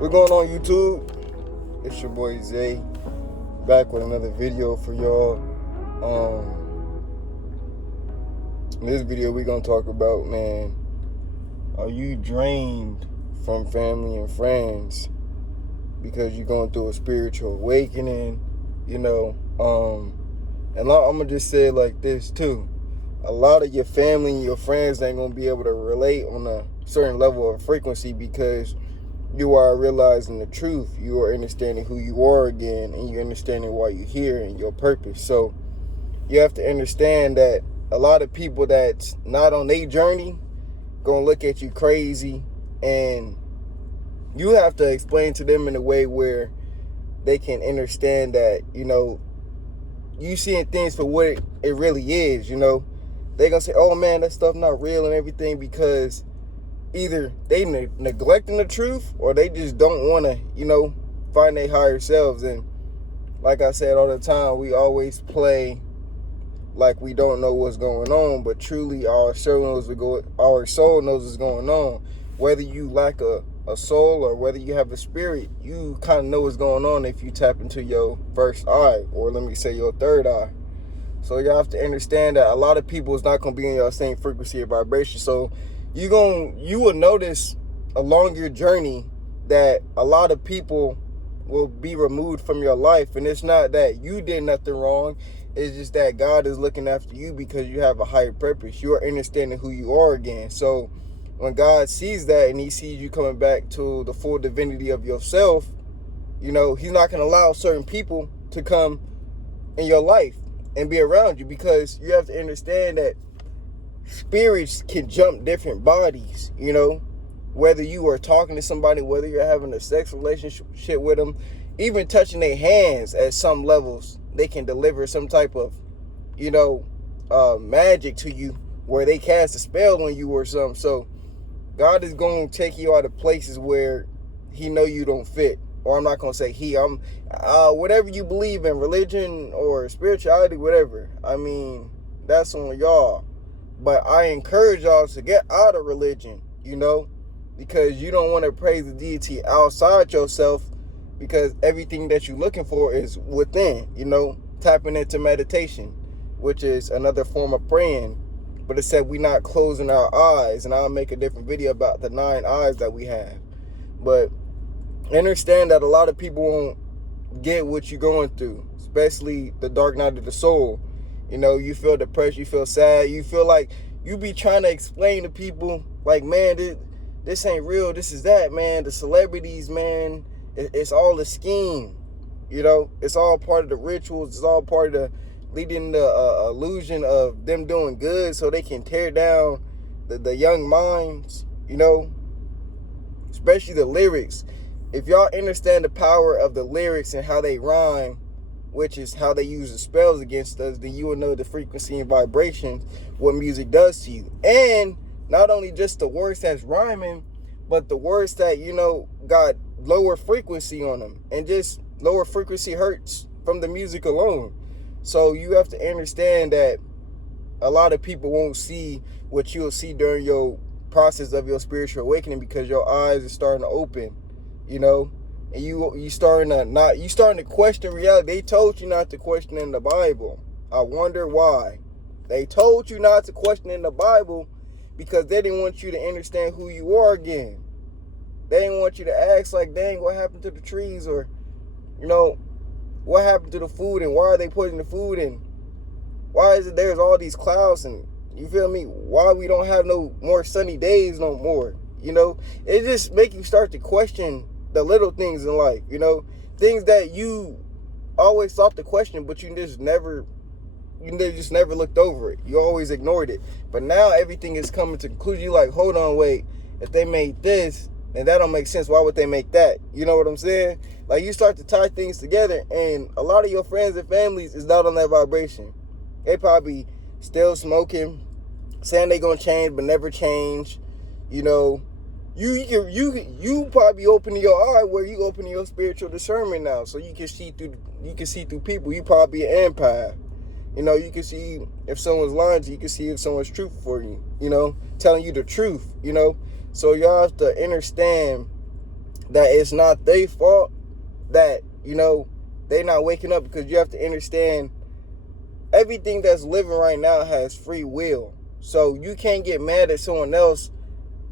What's going on, YouTube? It's your boy Zay, back with another video for y'all. In this video we're gonna talk about, man, are you drained from family and friends because you're going through a spiritual awakening? And I'm gonna just say it like this too. A lot of your family and your friends ain't gonna be able to relate on a certain level of frequency because you are realizing the truth. You are understanding who you are again, and you're understanding why you're here and your purpose. So you have to understand that a lot of people that's not on their journey gonna look at you crazy, and you have to explain to them in a way where they can understand that, you seeing things for what it really is. They're gonna say, oh man, that stuff not real and everything, because either they neglecting the truth or they just don't want to, find their higher selves. And like I said all the time, we always play like we don't know what's going on, but truly our soul knows what's going on. Whether you lack a soul or whether you have a spirit, you kind of know what's going on if you tap into your first eye, or let me say your third eye. So you have to understand that a lot of people is not going to be in your same frequency or vibration. So you will notice along your journey that a lot of people will be removed from your life. And it's not that you did nothing wrong. It's just that God is looking after you because you have a higher purpose. You are understanding who you are again. So when God sees that and he sees you coming back to the full divinity of yourself, he's not going to allow certain people to come in your life and be around you, because you have to understand that spirits can jump different bodies. Whether you are talking to somebody, whether you're having a sex relationship with them, even touching their hands at some levels, they can deliver some type of, magic to you where they cast a spell on you or something. So God is going to take you out of places where he know you don't fit. Or I'm not going to say whatever you believe in, religion or spirituality, whatever. I mean, that's on y'all. But I encourage y'all to get out of religion, because you don't want to praise the deity outside yourself, because everything that you're looking for is within, tapping into meditation, which is another form of praying. But it said we're not closing our eyes, and I'll make a different video about the 9 eyes that we have. But understand that a lot of people won't get what you're going through, especially the dark night of the soul. You feel depressed, you feel sad, you feel like you be trying to explain to people like, man, this ain't real, this is that, man. The celebrities, man, it's all a scheme. It's all part of the rituals, it's all part of the leading the illusion of them doing good so they can tear down the young minds, especially the lyrics. If y'all understand the power of the lyrics and how they rhyme, which is how they use the spells against us, then you will know the frequency and vibration, what music does to you. And not only just the words that's rhyming, but the words that, got lower frequency on them. And just lower frequency hurts from the music alone. So you have to understand that a lot of people won't see what you'll see during your process of your spiritual awakening, because your eyes are starting to open, and you starting to question reality. They told you not to question in the Bible. I wonder why. They told you not to question in the Bible because they didn't want you to understand who you are again. They didn't want you to ask like, dang, what happened to the trees? Or, what happened to the food, and why are they putting the food in? Why is it there's all these clouds, and you feel me? Why we don't have no more sunny days no more? It just make you start to question the little things in life, things that you always thought to question, but you just never looked over it. You always ignored it. But now everything is coming to conclusion. You like, hold on, wait, if they made this, and that don't make sense, why would they make that? You know what I'm saying? Like, you start to tie things together, and a lot of your friends and families is not on that vibration. They probably still smoking, saying they gonna change but never change. You probably opening your eye where you opening your spiritual discernment now, so you can see through people. You probably an empath. You can see if someone's lying to you. You can see if someone's truthful for you, telling you the truth, So y'all have to understand that it's not their fault that, you know, they're not waking up, because you have to understand everything that's living right now has free will. So you can't get mad at someone else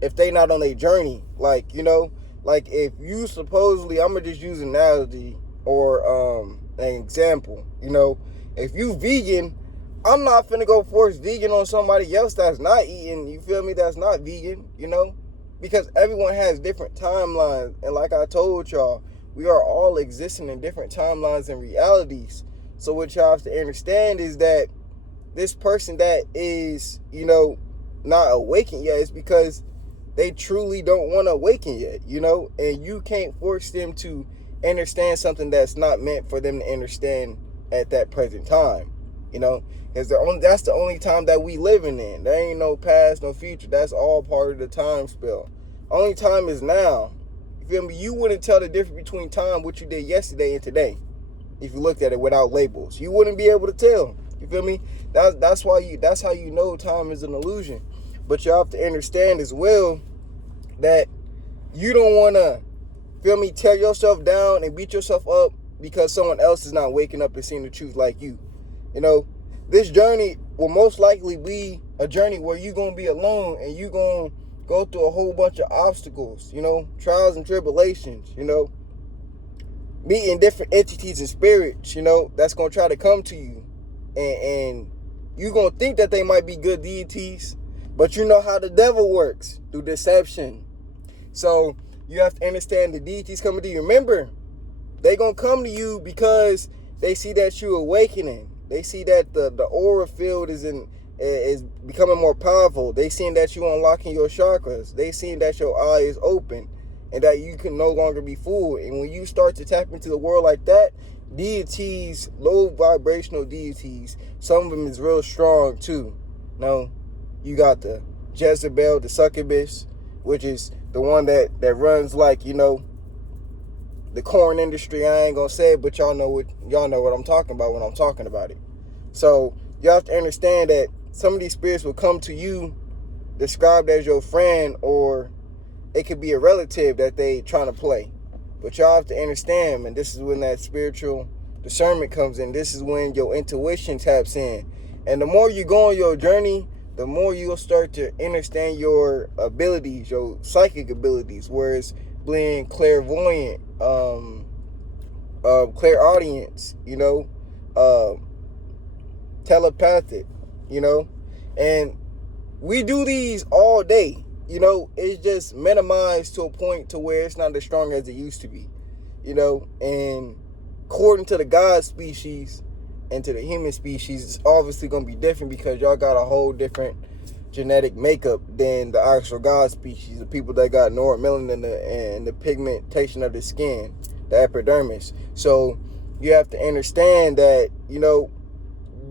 if they not on their journey. Like, you know, like if you supposedly, I'm gonna just use an analogy or an example, you know, if you vegan, I'm not finna go force vegan on somebody else that's not eating, you feel me, that's not vegan, you know, because everyone has different timelines. And like I told y'all, we are all existing in different timelines and realities. So what y'all have to understand is that this person that is, you know, not awakened yet is because they truly don't want to awaken yet, you know, and you can't force them to understand something that's not meant for them to understand at that present time, you know, because that's the only time that we living in. There ain't no past, no future. That's all part of the time spell. Only time is now. You feel me? You wouldn't tell the difference between time, what you did yesterday and today, if you looked at it without labels. You wouldn't be able to tell. You feel me? That's how you know time is an illusion. But you have to understand as well that you don't want to, feel me, tear yourself down and beat yourself up because someone else is not waking up and seeing the truth like you. You know, this journey will most likely be a journey where you're going to be alone and you're going to go through a whole bunch of obstacles, you know, trials and tribulations, you know, meeting different entities and spirits, you know, that's going to try to come to you. And you're going to think that they might be good deities, but you know how the devil works, through deception. So you have to understand the deities coming to you. Remember, they're going to come to you because they see that you're awakening. They see that the aura field is becoming more powerful. They seeing that you're unlocking your chakras. They seeing that your eye is open and that you can no longer be fooled. And when you start to tap into the world like that, deities, low vibrational deities, some of them is real strong too. Now, you got the Jezebel, the succubus, which is the one that runs, like, you know, the corn industry. I ain't gonna say it, but y'all know what I'm talking about when I'm talking about it. So you have to understand that some of these spirits will come to you described as your friend, or it could be a relative that they trying to play. But y'all have to understand, and this is when that spiritual discernment comes in. This is when your intuition taps in. And the more you go on your journey, the more you'll start to understand your abilities, your psychic abilities, whereas being clairvoyant, clairaudience, you know, telepathic, you know, and we do these all day. You know, it's just minimized to a point to where it's not as strong as it used to be, you know, and according to the God species and to the human species, it's obviously going to be different because y'all got a whole different genetic makeup than the actual God species, the people that got neuromelanin and the pigmentation of the skin, the epidermis. So you have to understand that, you know,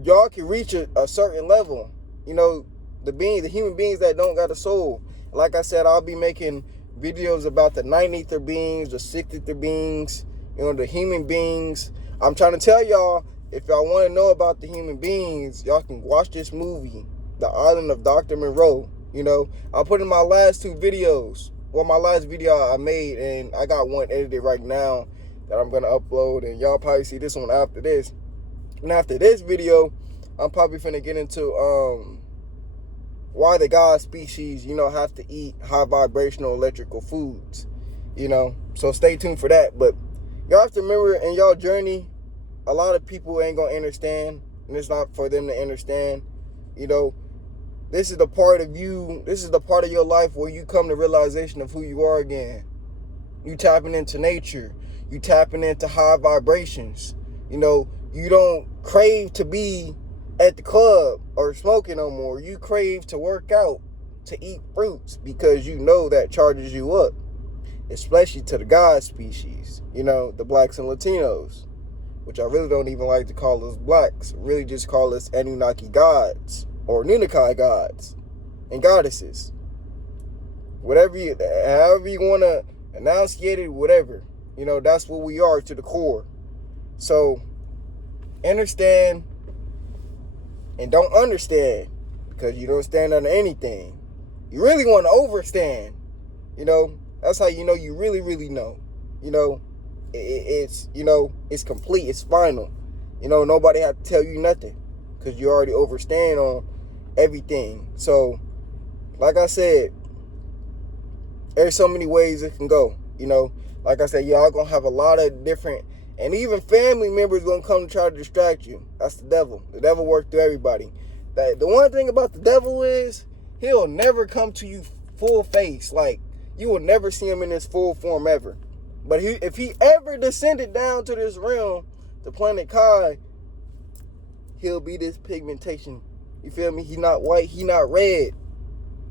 y'all can reach a certain level, you know, the human beings that don't got a soul. Like I said, I'll be making videos about the 9th ether beings, the 6th ether beings, you know, the human beings. I'm trying to tell y'all, if y'all want to know about the human beings, y'all can watch this movie, The Island of Dr. Monroe. You know, I'll put in my last 2 videos. Well, my last video I made, and I got one edited right now that I'm going to upload, and y'all probably see this one after this. And after this video, I'm probably finna get into why the God species, you know, have to eat high vibrational electrical foods, you know. So stay tuned for that. But y'all have to remember, in y'all journey, a lot of people ain't gonna understand, and it's not for them to understand. You know, this is the part of you, this is the part of your life where you come to realization of who you are again. You tapping into nature. You tapping into high vibrations. You know, you don't crave to be at the club or smoking no more. You crave to work out, to eat fruits, because you know that charges you up, especially to the God species, you know, the blacks and Latinos, which I really don't even like to call us blacks. Really just call us Anunnaki gods or Nunnakai gods and goddesses. However you want to enunciate it, whatever, you know, that's what we are to the core. So understand and don't understand, because you don't stand under anything. You really want to overstand, you know. That's how you know you really, really know. It's it's complete. It's final. Nobody have to tell you nothing because you already overstand on everything. So, like I said, there's so many ways it can go. Like I said, y'all gonna have a lot of different, and even family members gonna come to try to distract you. That's the devil. The devil works through everybody. The one thing about the devil is he'll never come to you full face. Like, you will never see him in his full form ever. But if he ever descended down to this realm, the planet Kai, he'll be this pigmentation. You feel me? He not white, he not red.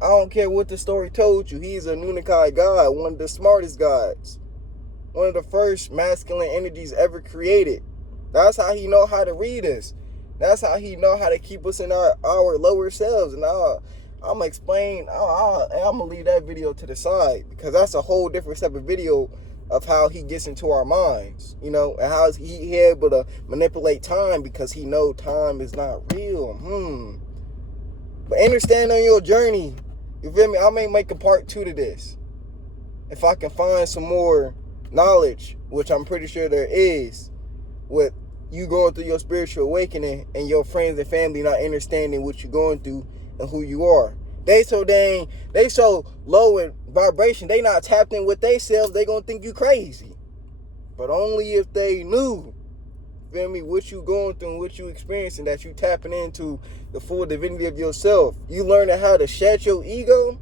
I don't care what the story told you. He's a Nunakai god, one of the smartest gods. One of the first masculine energies ever created. That's how he know how to read us. That's how he know how to keep us in our lower selves. And I'm going to explain, I'm going to leave that video to the side, because that's a whole different separate video of how he gets into our minds, and how he able to manipulate time, because he know time is not real. But understand on your journey, you feel me? I may make a part 2 to this. If I can find some more knowledge, which I'm pretty sure there is, with you going through your spiritual awakening and your friends and family not understanding what you're going through and who you are. They so low in vibration, they not tapped in with themselves, they gonna think you crazy. But only if they knew, feel me, what you going through and what you experiencing, that you tapping into the full divinity of yourself. You learning how to shed your ego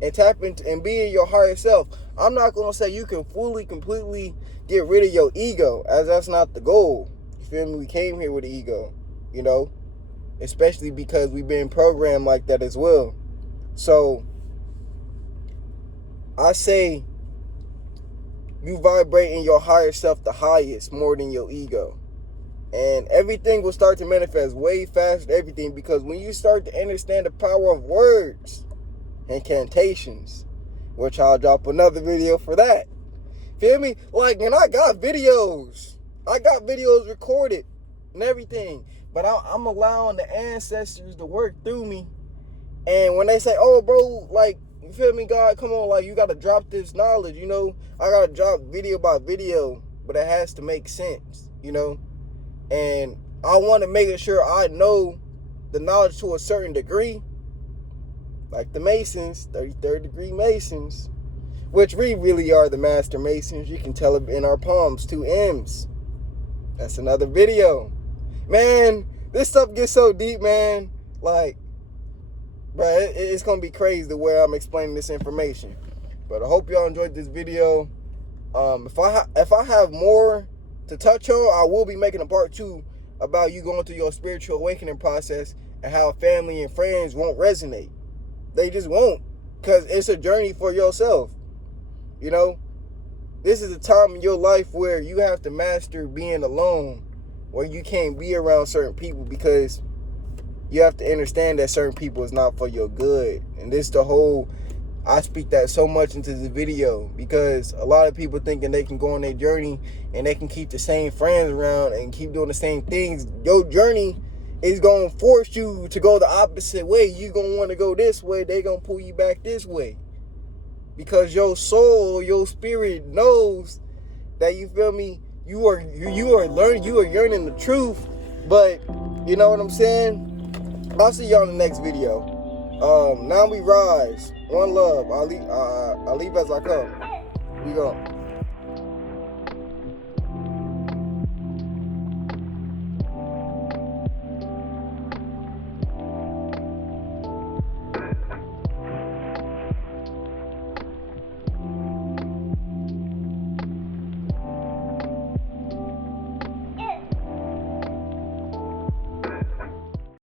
and tap into and be in your higher self. I'm not gonna say you can fully, completely get rid of your ego, as that's not the goal. You feel me? We came here with an ego, especially because we've been programmed like that as well. So I say you vibrate in your higher self the highest, more than your ego. And everything will start to manifest way faster than everything, because when you start to understand the power of words, incantations, which I'll drop another video for that. Feel me? Like, and I got videos recorded and everything, but I'm allowing the ancestors to work through me. And when they say, oh bro, like, you feel me, God, come on, like, you gotta drop this knowledge, I gotta drop video by video, but it has to make sense, and I want to make sure I know the knowledge to a certain degree, like the Masons, 33rd degree Masons, which we really are the master Masons. You can tell it in our palms, 2 M's. That's another video. Man, this stuff gets so deep, man. Like, bro, it's going to be crazy the way I'm explaining this information. But I hope y'all enjoyed this video. If I have more to touch on, I will be making a part 2 about you going through your spiritual awakening process and how family and friends won't resonate. They just won't, because it's a journey for yourself. This is a time in your life where you have to master being alone, where you can't be around certain people, because you have to understand that certain people is not for your good. And this I speak that so much into the video, because a lot of people thinking they can go on their journey and they can keep the same friends around and keep doing the same things. Your journey is going to force you to go the opposite way. You're going to want to go this way. They're going to pull you back this way. Because your soul, your spirit knows that, you feel me, you are learning, you are yearning the truth. But, you know what I'm saying? I'll see y'all in the next video. Now we rise. One love. I leave as I come. We go.